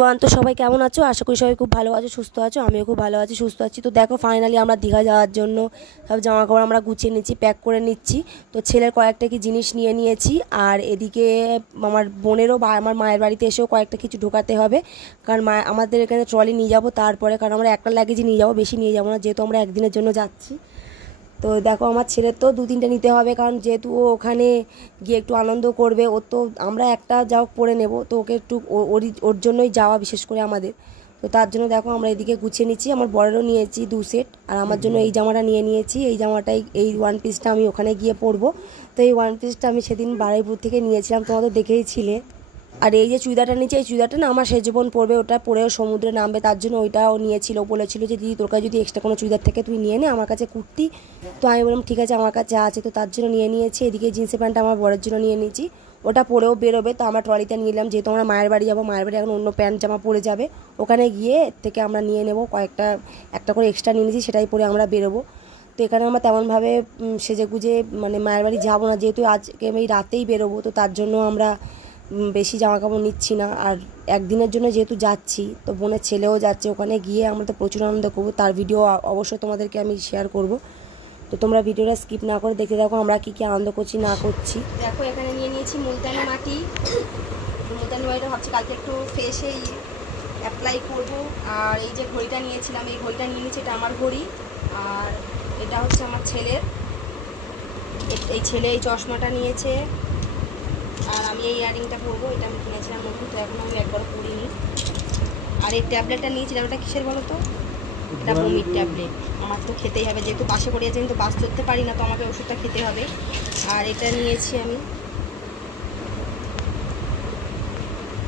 তো সবাই কেমন আছো? আশা করি সবাই খুব ভালো আছো, সুস্থ আছো। আমিও খুব ভালো আছি, সুস্থ আছি। তো দেখো ফাইনালি আমরা দীঘা যাওয়ার জন্য সব জামা কাপড় আমরা গুছিয়ে নিচ্ছি, প্যাক করে নিচ্ছি। তো ছেলের কয়েকটা কি জিনিস নিয়ে নিয়েছি, আর এদিকে আমার বোনেরও বা আমার মায়ের বাড়িতে এসেও কয়েকটা কিছু ঢোকাতে হবে, কারণ আমাদের এখানে ট্রলি নিয়ে যাবো, তারপরে কারণ আমরা একটা লাগেজই নিয়ে যাবো, বেশি নিয়ে যাবো না, যেহেতু আমরা একদিনের জন্য যাচ্ছি। তো দেখো আমার ছেলের তো 2-3টে নিতে হবে, কারণ যেহেতু ও ওখানে গিয়ে একটু আনন্দ করবে। ওর তো আমরা একটা যাও পরে নেব, তো ওকে একটু ওর জন্যই যাওয়া বিশেষ করে আমাদের। তো তার জন্য দেখো আমরা এদিকে গুছিয়ে নিচ্ছি। আমার বরেরও নিয়েছি 2 সেট, আর আমার জন্য এই জামাটা নিয়ে নিয়েছি। এই জামাটাই, এই ওয়ান পিসটা আমি ওখানে গিয়ে পরবো। তো এই ওয়ান পিসটা আমি সেদিন বারুইপুর থেকে নিয়েছিলাম, তোমরা তো দেখেই ছিলে। আর এই যে চুড়িদারটা নিচে, এই চুড়িদারটা না আমার সেজবন পরবে, ওটা পরেও সমুদ্রে নামবে, তার জন্য ওইটাও নিয়েছিল। বলেছিল যে দিদি তোর কাছে যদি এক্সট্রা কোনো চুড়িদার থেকে তুই নিয়ে নে, আমার কাছে কুর্তি। তো আমি বললাম ঠিক আছে, আমার কাছে আছে, তো তার জন্য নিয়ে নিয়েছি। এদিকে জিন্সের প্যান্টটা আমার বরের জন্য নিয়ে নিয়েছি, ওটা পরেও বেরোবে। তো আমরা ট্রলিতে নিয়ে নিলাম, যেহেতু আমরা মায়ের বাড়ি যাবো, মায়ের বাড়ি এখন অন্য প্যান্ট জামা পরে যাবে, ওখানে গিয়ে থেকে আমরা নিয়ে নেব কয়েকটা, একটা করে এক্সট্রা নিয়ে নিয়েছি, সেটাই পরে আমরা বেরোবো। তো এখানে আমরা তেমনভাবে সেজে গুজে মানে মায়ের বাড়ি যাবো না, যেহেতু আজকে আমি রাতেই বেরোবো, তো তার জন্য আমরা বেশি জামা কাপড় নিচ্ছি না। আর একদিনের জন্য যেহেতু যাচ্ছি, তো বোনের ছেলেও যাচ্ছে, ওখানে গিয়ে আমরা তো প্রচুর আনন্দ করবো, তার ভিডিও অবশ্যই তোমাদেরকে আমি শেয়ার করব। তো তোমরা ভিডিওটা স্কিপ না করে দেখে দেখো আমরা কী কী আনন্দ করছি না করছি। দেখো এখানে নিয়ে নিয়েছি মুলতানি মাটি। মুলতানি মাটিটা ভাবছি কালকে একটু ফেসেই অ্যাপ্লাই করব। আর এই যে ঘড়িটা নিয়েছিলাম, এই ঘড়িটা নিয়ে নিয়েছি, এটা আমার ঘড়ি। আর এটা হচ্ছে আমার ছেলের, এই ছেলে এই চশমাটা নিয়েছে। আর আমি এই ইয়ারিংটা পরবো, এটা আমি কিনেছিলাম নতুন, তো এখন আমি একবার পরিনি। আর এই ট্যাবলেটটা নিয়েছিলাম, এটা কিসের বলো তো? এটা বমির ট্যাবলেট, আমার তো খেতেই হবে, যেহেতু বাসে করে যাচ্ছি, কিন্তু বাস চড়তে পারি না, তো আমাকে ওষুধটা খেতে হবে। আর এটা নিয়েছি আমি,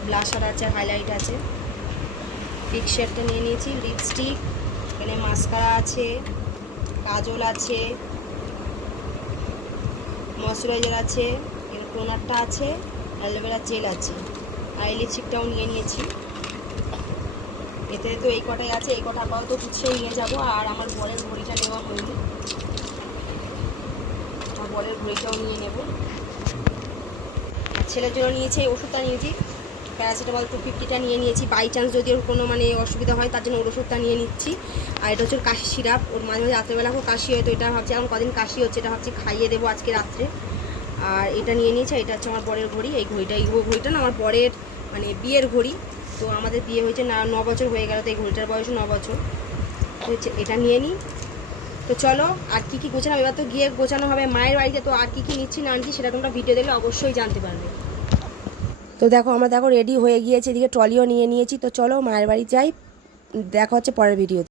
ব্লাশার আছে, হাইলাইট আছে, পিকচারটা নিয়ে নিয়েছি, লিপস্টিক, এখানে মাস্কারা আছে, কাজল আছে, ময়শ্চারাইজার আছে, এর টোনারটা আছে, অ্যালোভেরা জেল আছে, আর এই লিপস্টিকটাও নিয়ে নিয়েছি। এতে তো এই কটাই আছে, এই কটা আপাতত গুছিয়ে নিয়ে যাব। আর আমার বরের ঘড়িটা নেওয়া হয়নি, আমার বরের ঘড়িটাও নিয়ে নেব। আর ছেলের জন্য নিয়েছি এই ওষুধটা, নিয়েছি প্যারাসিটামল 250টা নিয়ে নিয়েছি, বাই চান্স যদি ওর কোনো মানে অসুবিধা হয় তার জন্য ওর ওষুধটা নিয়ে নিচ্ছি। আর এটা হচ্ছে কাশি সিরাপ, ওর মাঝে মাঝে রাত্রেবেলা খুব কাশি হয়, তো এটা ভাবছি এখন কদিন কাশি হচ্ছে, এটা ভাবছি খাইয়ে দেবো আজকে রাত্রে। আর এটা নিয়ে নিয়েছি, এটা হচ্ছে আমার বরের ঘড়ি। এই ঘড়িটা না আমার বরের মানে বিয়ের ঘড়ি, তো আমাদের বিয়ে হয়েছে 9 বছর হয়ে গেল, তো এই ঘড়িটার বয়স 9 বছর হচ্ছে। এটা নিয়ে নিই। তো চলো আর কী কী গোছানো, এবার তো গিয়ে গোছানো হবে মায়ের বাড়িতে, তো আর কী কী নিচ্ছি না নিচ্ছি সেটা তোমরা ভিডিও দেখলে অবশ্যই জানতে পারবে। তো দেখো আমরা রেডি হয়ে গিয়েছি, এদিকে ট্রলিও নিয়ে নিয়েছি। তো চলো মায়ের বাড়ি যাই, দেখা হচ্ছে পরের ভিডিও।